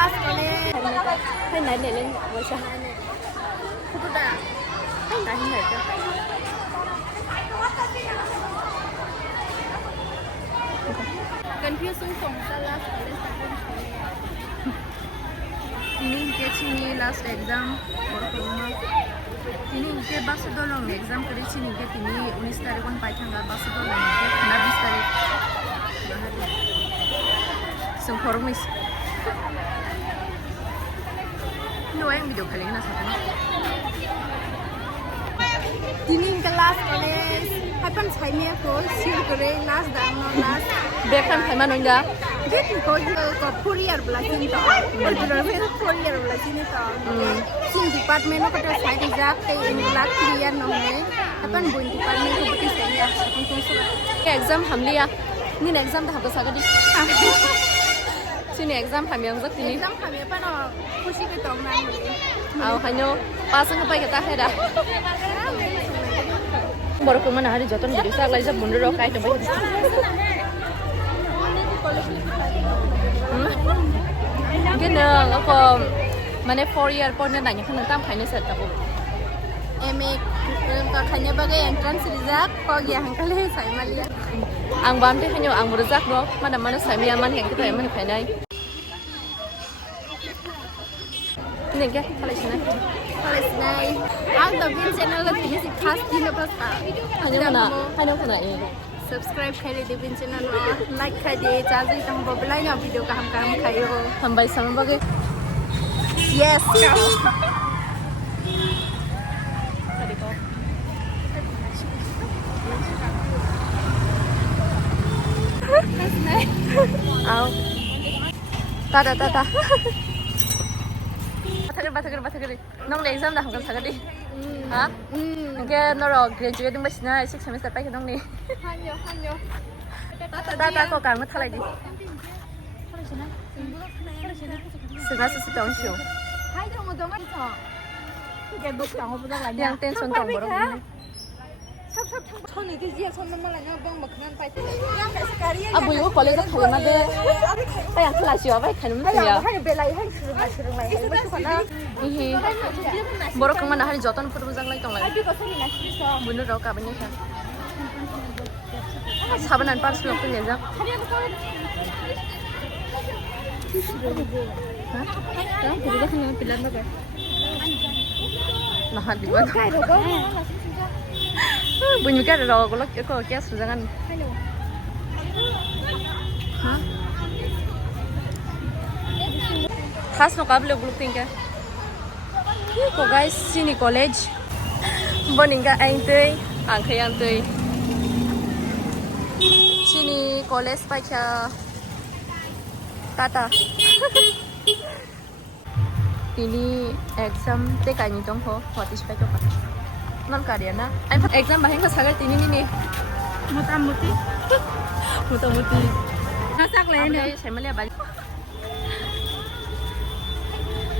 last college. Hay nãy này lên vừa sao? Không biết à? Hay nãy này cơ. Confusing song sa last college sa pun. Ini ke sini last exam berapa? Ini ke bahasa dolong exam kali sini ke ini 19 tarik kon pai thangga bahasa dolong ke na 20 tarik. Sempurna mis. No yang video kali ini nasa mana? Ini kelas college. Happen saya ni aku siap kerja last dan no last. Bekan saya mana enggak? Jadi kau courier belajar itu. Betul-betul courier belajar itu. Sing department aku tu saya dijak ke ini last year no ni. Happen buin department itu betul saya. Ke exam hamli ya. Ni exam dah habis agak di. Sini exam kami yang zat ini. Exam kami apa no? Kusi ke tong nang. Aw hanyo pasang apa kita ada. Baru kemana hari joton jadi saya lagi mundur rokai tempat. Gini aku mana 4 year pun nanya kan nanti kayaknya set aku. MA kayaknya bagai entrance result kok ya hangkali saya malia. Ang bam tu hanya ang berzak doh mana saya miaman yang kita yang mana kayaknya. Ini ke kalau sini. Kalau sini. Ang tapi channel la ini sih khas di lepas tak. Hanya mana ini. Subscribe kali di channel lo, like kali, jadi tang bobelai yang video kaham kayo. Hambai sama bagai. Yes. Aw. Tata. Batakir. Nong le exam dah hamkan sagadi. Ha? Ke noro graduate ding basna 6 semester pai ke nong ni. Hanyo. Tata ko kang thalai di. Sena su tong shu. Hai dong dong mai tho. Ke book tang ho budang la yang ten son tong boro. Sab thoni ke jia son man la nya bang maknan pai. Yang ka sekali. Abu yo college ka khalma de. Pai yang kelas yo pai khanum ya. Hai belai hai suru lai. Itu kana. Borok kemana hari joton pun bujang lagi tong lagi. Bener rau kabarnya kan. Sabanan pas belum punya jam. Hah? Yang kedua kan yang pilihan apa? Nah, di mana? Bunyi kan rau kalau kias jangan. Hah? Khas no kabel belum tinggal. Ko guys sini college boninga aintei angkhayang tei sini college pacha tata ini exam te kai ni tong ho participate ko non karya na exam bahing ka sagar tini ni muti masak le ne sai malia ba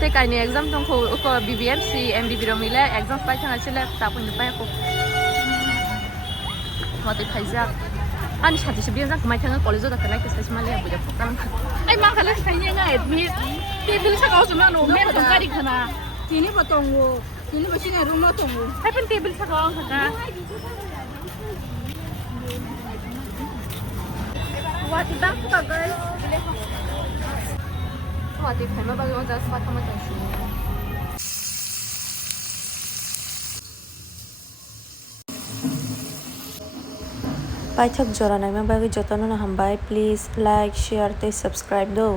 te kai ni exam tong ko BBMC MBB ro mile exam pai thang achile ta pun pai ko mati phaija ani shati se biang mai thang college da kanai ke sai malia buja phokam ai ma khala sai ni nga admit te bil sa ka suma no me ta kari khana tini ba tong wo tini ba singa room no tong wo ai pen table sa ka khana what is that guys Mati phaiма ba yo das pat kama tansi Paithak jora naima bagi jotono na hambai please like share te subscribe do